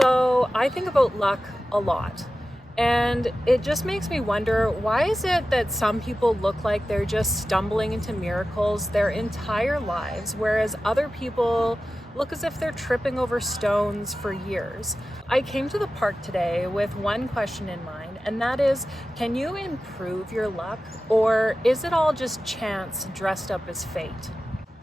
So I think about luck a lot. And it just makes me wonder, why is it that some people look like they're just stumbling into miracles their entire lives, whereas other people look as if they're tripping over stones for years? I came to the park today with one question in mind, and that is, can you improve your luck, or is it all just chance dressed up as fate?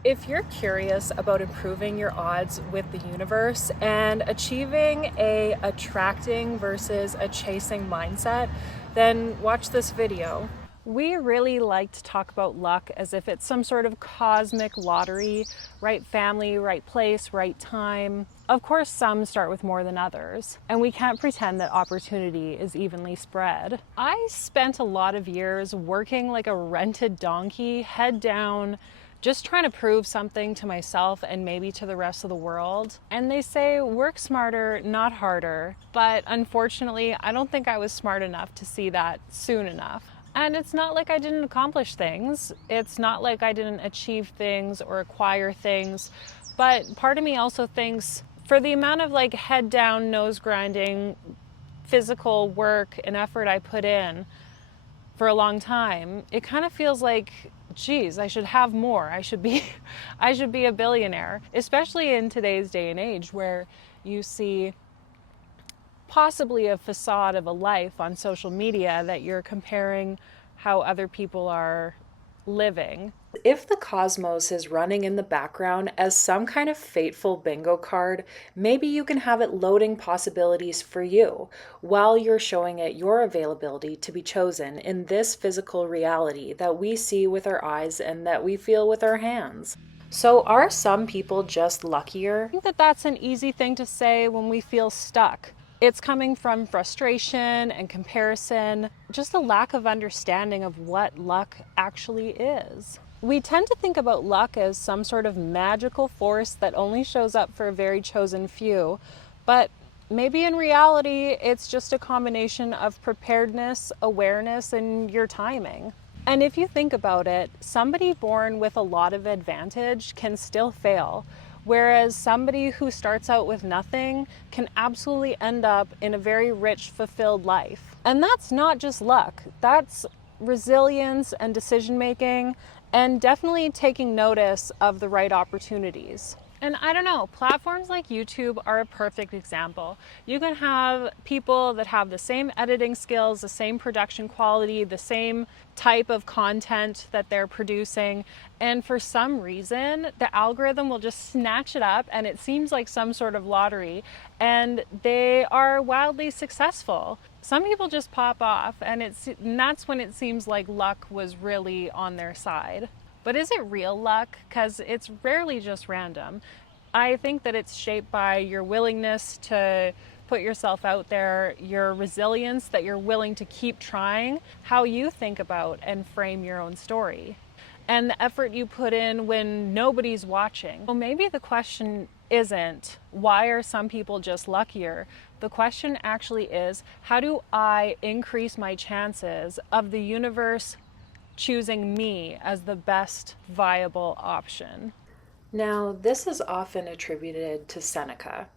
If you're curious about improving your odds with the universe and achieving a attracting versus a chasing mindset, then watch this video. We really like to talk about luck as if it's some sort of cosmic lottery, right family, right place, right time. Of course, some start with more than others, and we can't pretend that opportunity is evenly spread. I spent a lot of years working like a rented donkey, head down, just trying to prove something to myself and maybe to the rest of the world. And they say work smarter, not harder. But unfortunately, I don't think I was smart enough to see that soon enough. And it's not like I didn't accomplish things. It's not like I didn't achieve things or acquire things. But part of me also thinks, for the amount of like head down, nose grinding, physical work and effort I put in for a long time, it kind of feels like, geez, I should have more. I should be a billionaire, especially in today's day and age where you see possibly a facade of a life on social media that you're comparing how other people are living. If the cosmos is running in the background as some kind of fateful bingo card, maybe you can have it loading possibilities for you while you're showing it your availability to be chosen in this physical reality that we see with our eyes and that we feel with our hands. So are some people just luckier? I think that that's an easy thing to say when we feel stuck. It's coming from frustration and comparison, just a lack of understanding of what luck actually is. We tend to think about luck as some sort of magical force that only shows up for a very chosen few, but maybe in reality, it's just a combination of preparedness, awareness, and your timing. And if you think about it, somebody born with a lot of advantage can still fail, whereas somebody who starts out with nothing can absolutely end up in a very rich, fulfilled life. And that's not just luck, that's resilience and decision making, and definitely taking notice of the right opportunities. And I don't know, platforms like YouTube are a perfect example. You can have people that have the same editing skills, the same production quality, the same type of content that they're producing, and for some reason, the algorithm will just snatch it up and it seems like some sort of lottery, and they are wildly successful. Some people just pop off, and that's when it seems like luck was really on their side. But is it real luck? Because it's rarely just random. I think that it's shaped by your willingness to put yourself out there, your resilience that you're willing to keep trying, how you think about and frame your own story, and the effort you put in when nobody's watching. Well, maybe the question isn't, why are some people just luckier? The question actually is, how do I increase my chances of the universe choosing me as the best viable option? Now, this is often attributed to Seneca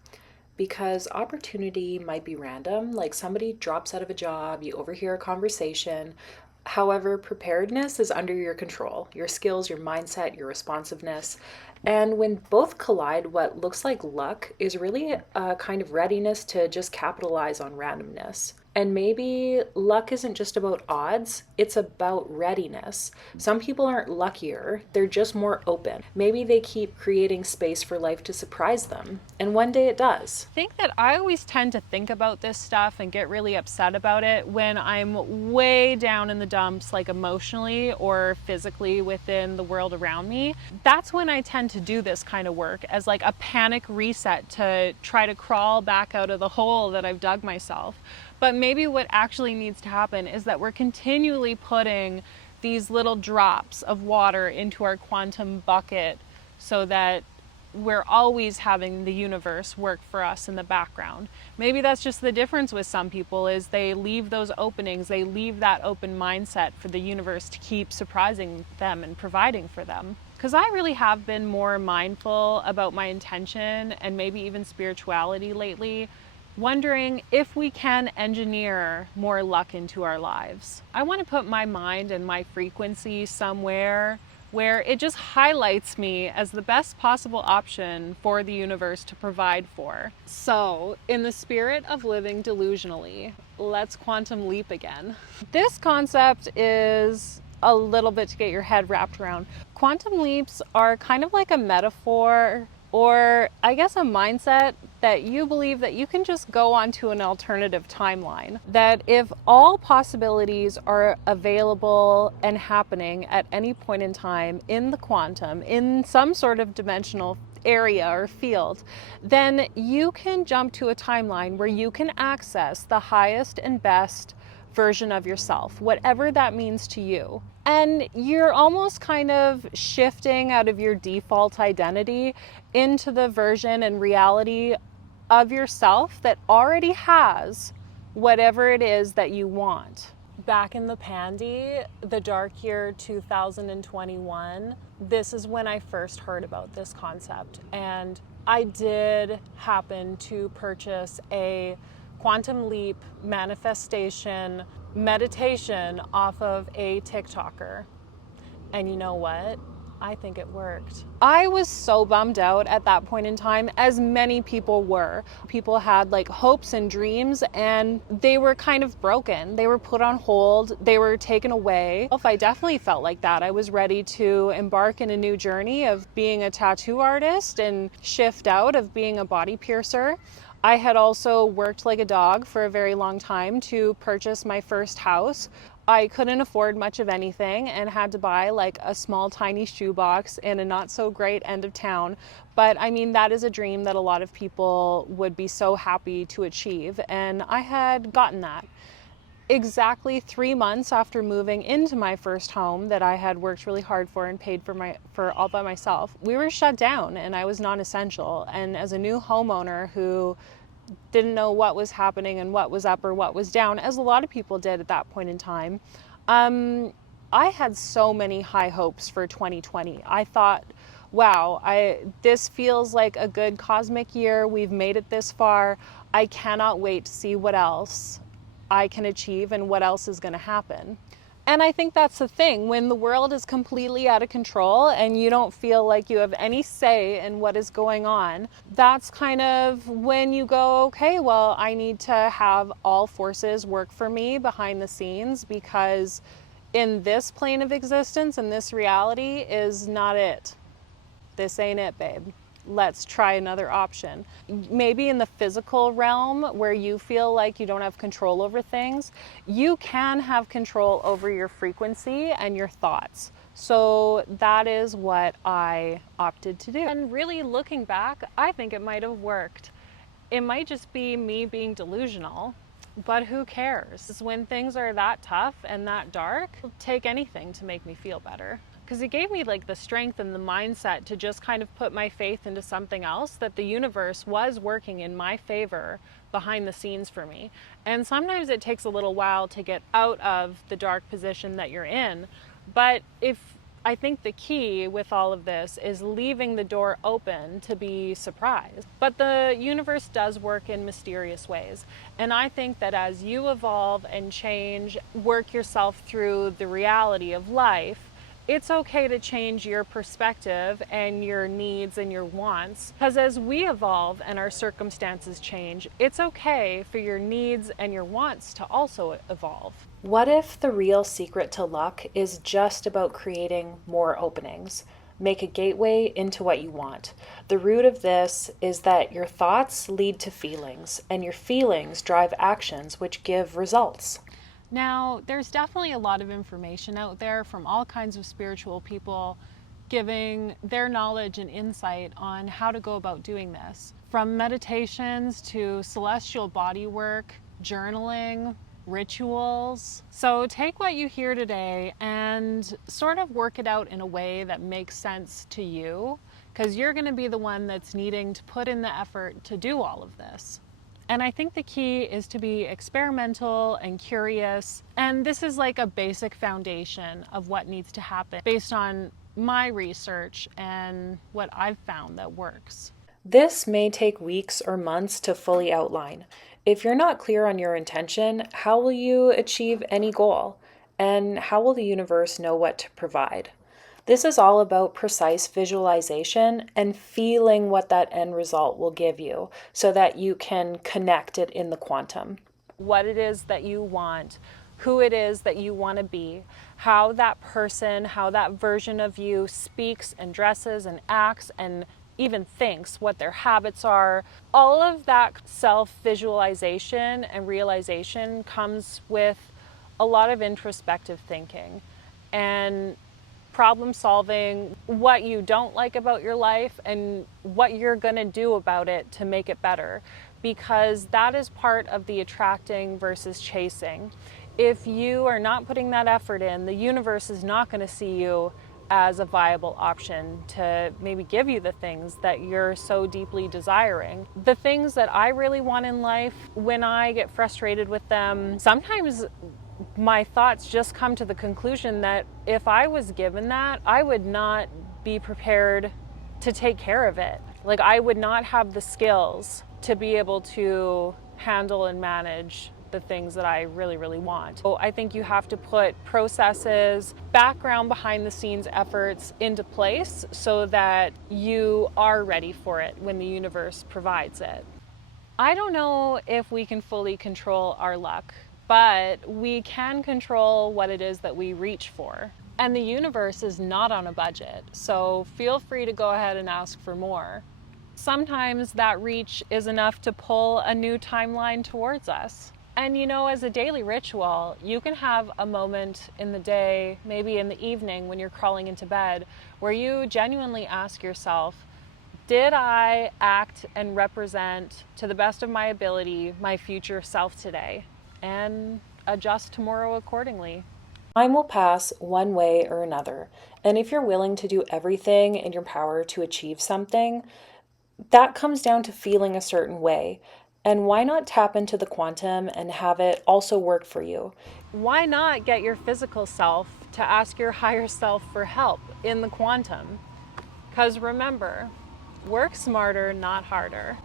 because opportunity might be random, like somebody drops out of a job, you overhear a conversation. However, preparedness is under your control, your skills, your mindset, your responsiveness. And when both collide, what looks like luck is really a kind of readiness to just capitalize on randomness. And maybe luck isn't just about odds, it's about readiness. Some people aren't luckier, they're just more open. Maybe they keep creating space for life to surprise them, and one day it does. I think that I always tend to think about this stuff and get really upset about it when I'm way down in the dumps, like emotionally or physically within the world around me. That's when I tend to do this kind of work as like a panic reset to try to crawl back out of the hole that I've dug myself. But maybe what actually needs to happen is that we're continually putting these little drops of water into our quantum bucket so that we're always having the universe work for us in the background. Maybe that's just the difference with some people, is they leave those openings, they leave that open mindset for the universe to keep surprising them and providing for them. Because I really have been more mindful about my intention and maybe even spirituality lately, wondering if we can engineer more luck into our lives. I want to put my mind and my frequency somewhere where it just highlights me as the best possible option for the universe to provide for. So, in the spirit of living delusionally, let's quantum leap again. This concept is a little bit to get your head wrapped around. Quantum leaps are kind of like a metaphor, or I guess a mindset that you believe that you can just go onto an alternative timeline. That if all possibilities are available and happening at any point in time in the quantum, in some sort of dimensional area or field, then you can jump to a timeline where you can access the highest and best version of yourself, whatever that means to you. And you're almost kind of shifting out of your default identity into the version and reality of yourself that already has whatever it is that you want. Back in the pandy, the dark year 2021, this is when I first heard about this concept. And I did happen to purchase a quantum leap manifestation meditation off of a TikToker. And you know what? I think it worked. I was so bummed out at that point in time, as many people were. People had like hopes and dreams, and they were kind of broken. They were put on hold. They were taken away. I definitely felt like that. I was ready to embark in a new journey of being a tattoo artist and shift out of being a body piercer. I had also worked like a dog for a very long time to purchase my first house. I couldn't afford much of anything and had to buy like a small tiny shoebox in a not so great end of town. But I mean, that is a dream that a lot of people would be so happy to achieve. And I had gotten that. Exactly 3 months after moving into my first home that I had worked really hard for and paid for all by myself, we were shut down and I was non-essential. And as a new homeowner who didn't know what was happening and what was up or what was down, as a lot of people did at that point in time, I had so many high hopes for 2020. I thought, wow, this feels like a good cosmic year. We've made it this far. I cannot wait to see what else I can achieve and what else is going to happen. And I think that's the thing, when the world is completely out of control and you don't feel like you have any say in what is going on, that's kind of when you go, okay, well, I need to have all forces work for me behind the scenes, because in this plane of existence and this reality is not it. This ain't it, babe. Let's try another option. Maybe in the physical realm where you feel like you don't have control over things, you can have control over your frequency and your thoughts. So that is what I opted to do. And really looking back, I think it might have worked. It might just be me being delusional, but who cares? When things are that tough and that dark, it'll take anything to make me feel better. Because it gave me like the strength and the mindset to just kind of put my faith into something else, that the universe was working in my favor behind the scenes for me. And sometimes it takes a little while to get out of the dark position that you're in. But I think the key with all of this is leaving the door open to be surprised. But the universe does work in mysterious ways. And I think that as you evolve and change, work yourself through the reality of life, it's okay to change your perspective and your needs and your wants, because as we evolve and our circumstances change, it's okay for your needs and your wants to also evolve. What if the real secret to luck is just about creating more openings? Make a gateway into what you want. The root of this is that your thoughts lead to feelings, and your feelings drive actions which give results. Now, there's definitely a lot of information out there from all kinds of spiritual people giving their knowledge and insight on how to go about doing this. From meditations to celestial body work, journaling, rituals. So take what you hear today and sort of work it out in a way that makes sense to you, because you're going to be the one that's needing to put in the effort to do all of this. And I think the key is to be experimental and curious. And this is like a basic foundation of what needs to happen based on my research and what I've found that works. This may take weeks or months to fully outline. If you're not clear on your intention, how will you achieve any goal? And how will the universe know what to provide? This is all about precise visualization and feeling what that end result will give you so that you can connect it in the quantum. What it is that you want, who it is that you want to be, how that person, how that version of you speaks and dresses and acts and even thinks, what their habits are. All of that self visualization and realization comes with a lot of introspective thinking and problem solving, what you don't like about your life and what you're going to do about it to make it better, because that is part of the attracting versus chasing. If you are not putting that effort in, the universe is not going to see you as a viable option to maybe give you the things that you're so deeply desiring. The things that I really want in life, when I get frustrated with them, sometimes my thoughts just come to the conclusion that if I was given that, I would not be prepared to take care of it. Like, I would not have the skills to be able to handle and manage the things that I really, really want. So I think you have to put processes, background, behind the scenes efforts into place so that you are ready for it when the universe provides it. I don't know if we can fully control our luck, but we can control what it is that we reach for. And the universe is not on a budget, so feel free to go ahead and ask for more. Sometimes that reach is enough to pull a new timeline towards us. And you know, as a daily ritual, you can have a moment in the day, maybe in the evening when you're crawling into bed, where you genuinely ask yourself, did I act and represent to the best of my ability my future self today? And adjust tomorrow accordingly. Time will pass one way or another. And if you're willing to do everything in your power to achieve something, that comes down to feeling a certain way. And why not tap into the quantum and have it also work for you? Why not get your physical self to ask your higher self for help in the quantum? Because remember, work smarter, not harder.